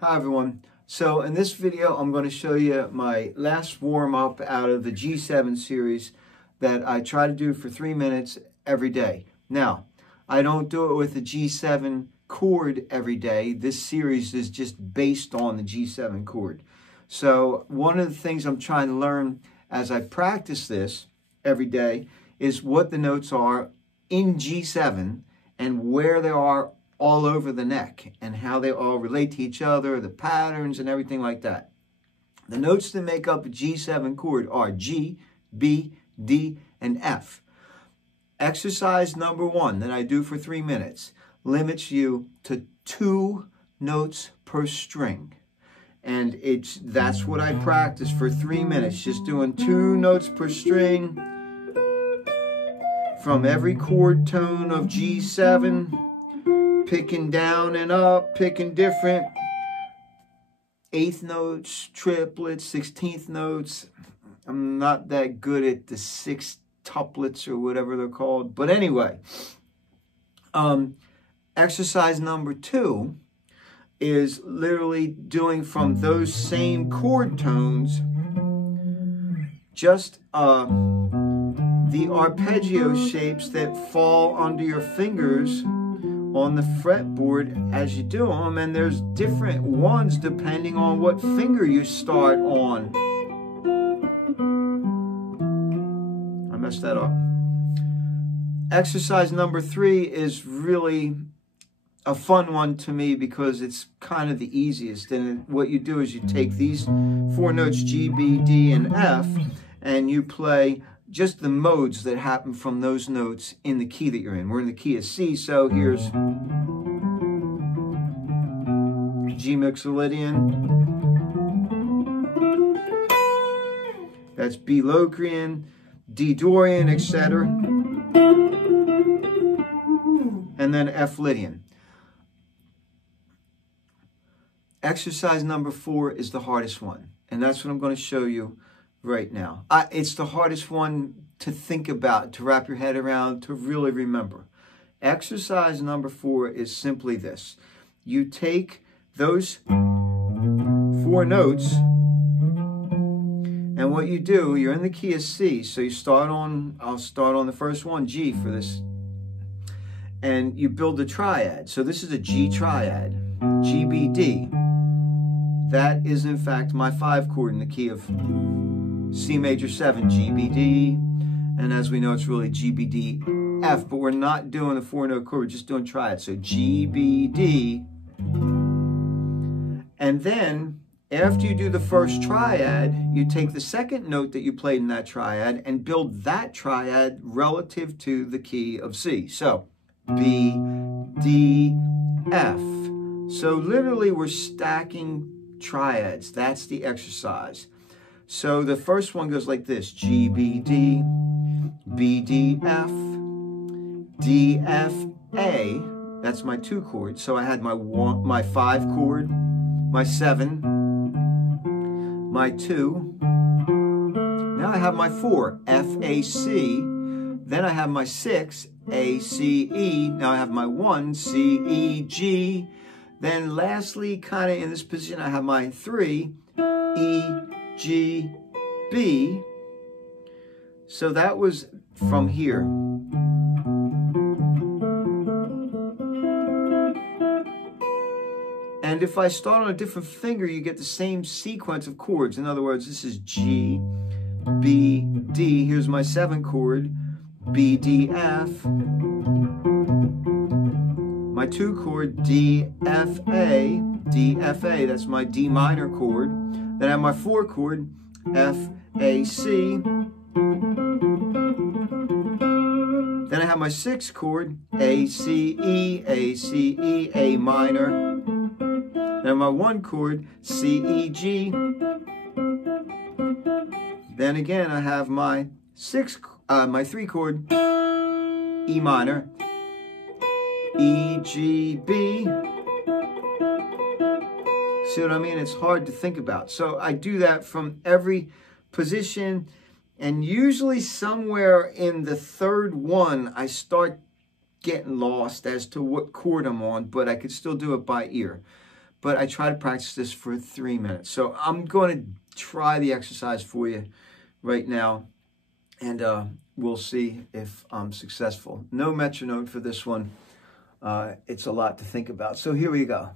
Hi everyone. So in this video I'm going to show you my last warm-up out of the G7 series that I try to do for 3 minutes every day. Now, I don't do it with the G7 chord every day. This series is just based on the G7 chord. So one of the things I'm trying to learn as I practice this every day is what the notes are in G7 and where they are all over the neck and how they all relate to each other, the patterns and everything like that. The notes that make up a G7 chord are G, B, D, and F. Exercise number 1 that I do for 3 minutes limits you to 2 notes per string. And that's what I practice for 3 minutes, just doing 2 notes per string from every chord tone of G7. Picking down and up, picking different 8th notes, triplets, 16th notes. I'm not that good at the 6-tuplets or whatever they're called. But anyway, exercise number 2 is literally doing from those same chord tones just the arpeggio shapes that fall under your fingers on the fretboard as you do them, and there's different ones depending on what finger you start on. I messed that up. Exercise number 3 is really a fun one to me because it's kind of the easiest, and what you do is you take these 4 notes G, B, D, and F, and you play just the modes that happen from those notes in the key that you're in. We're in the key of C, so here's G Mixolydian, that's B Locrian, D Dorian, etc., and then F Lydian. Exercise number 4 is the hardest one, and that's what I'm going to show you right now. It's the hardest one to think about, to wrap your head around, to really remember. Exercise number 4 is simply this. You take those 4 notes, and what you do, you're in the key of C, so you start on, I'll start on the first one, G for this, and you build a triad. So this is a G triad, G, B, D. That is in fact my 5 chord in the key of C major 7, G, B, D, and as we know, it's really G, B, D, F, but we're not doing a 4-note chord, we're just doing triads. So G, B, D, and then after you do the first triad, you take the second note that you played in that triad and build that triad relative to the key of C. So B, D, F. So literally we're stacking triads. That's the exercise. So the first one goes like this: G, B, D, B, D, F, D, F, A. That's my 2 chord. So I had my 5 chord, my 7, my 2. Now I have my 4, F, A, C. Then I have my 6, A, C, E. Now I have my 1, C, E, G. Then lastly, kind of in this position, I have my 3, E, G, B. So that was from here. And if I start on a different finger, you get the same sequence of chords. In other words, this is G, B, D. Here's my 7 chord, B, D, F. My my 2 chord D, F, A, D, F, A, that's my D minor chord. Then I have my 4 chord F, A, C. Then I have my 6 chord A, C, E, A, C, E, A minor. Then my 1 chord C, E, G. Then again I have my 3 chord E minor, E, G, B. See what I mean? It's hard to think about. So I do that from every position, and usually somewhere in the 3rd one, I start getting lost as to what chord I'm on, but I could still do it by ear. But I try to practice this for 3 minutes. So I'm going to try the exercise for you right now, and we'll see if I'm successful. No metronome for this one. It's a lot to think about. So here we go.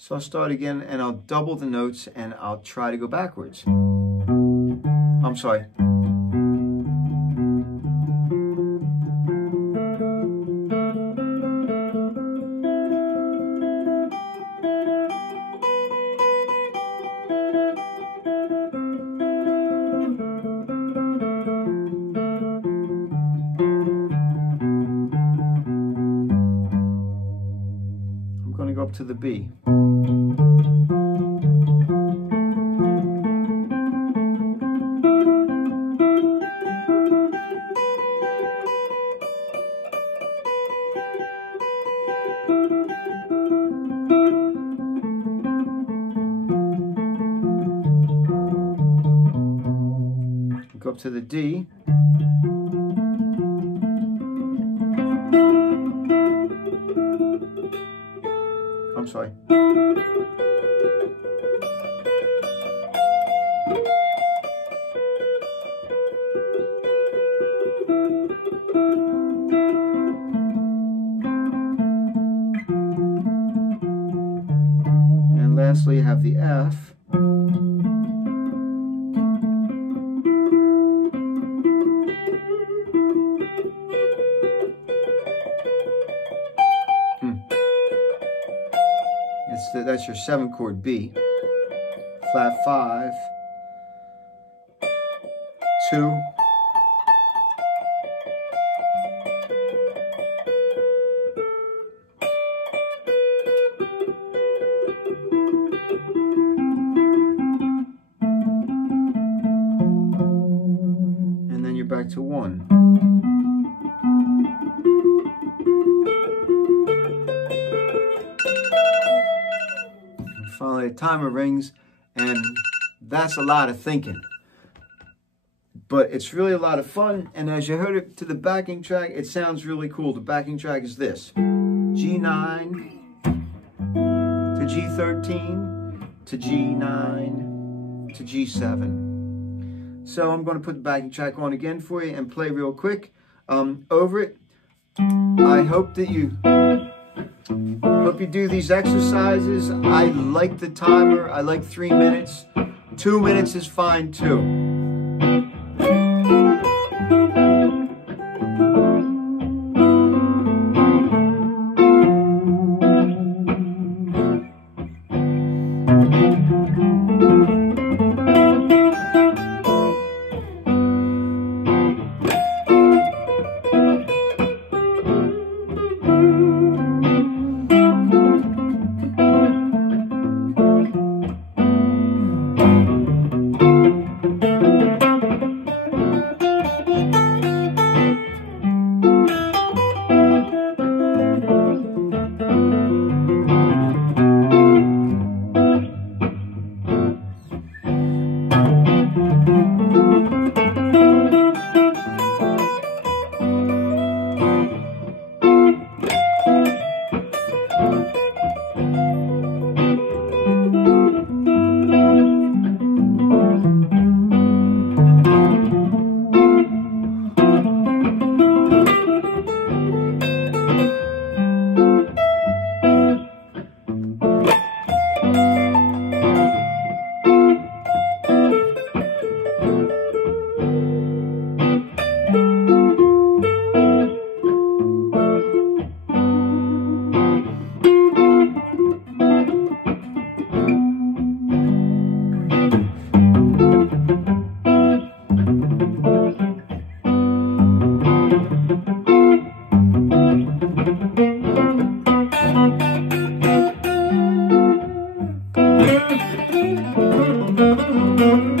So I'll start again, and I'll double the notes, and I'll try to go backwards. I'm sorry. I'm going to go up to the B. Go up to the D. I'm sorry. And lastly, you have the F. That's your 7 chord B, flat 5, 2, and then you're back to 1. Finally, the timer rings, and that's a lot of thinking. But it's really a lot of fun, and as you heard it to the backing track, it sounds really cool. The backing track is this: G9 to G13 to G9 to G7. So I'm going to put the backing track on again for you and play real quick over it. I hope that you do these exercises. I like the timer. I like 3 minutes. 2 minutes is fine too. Thank you.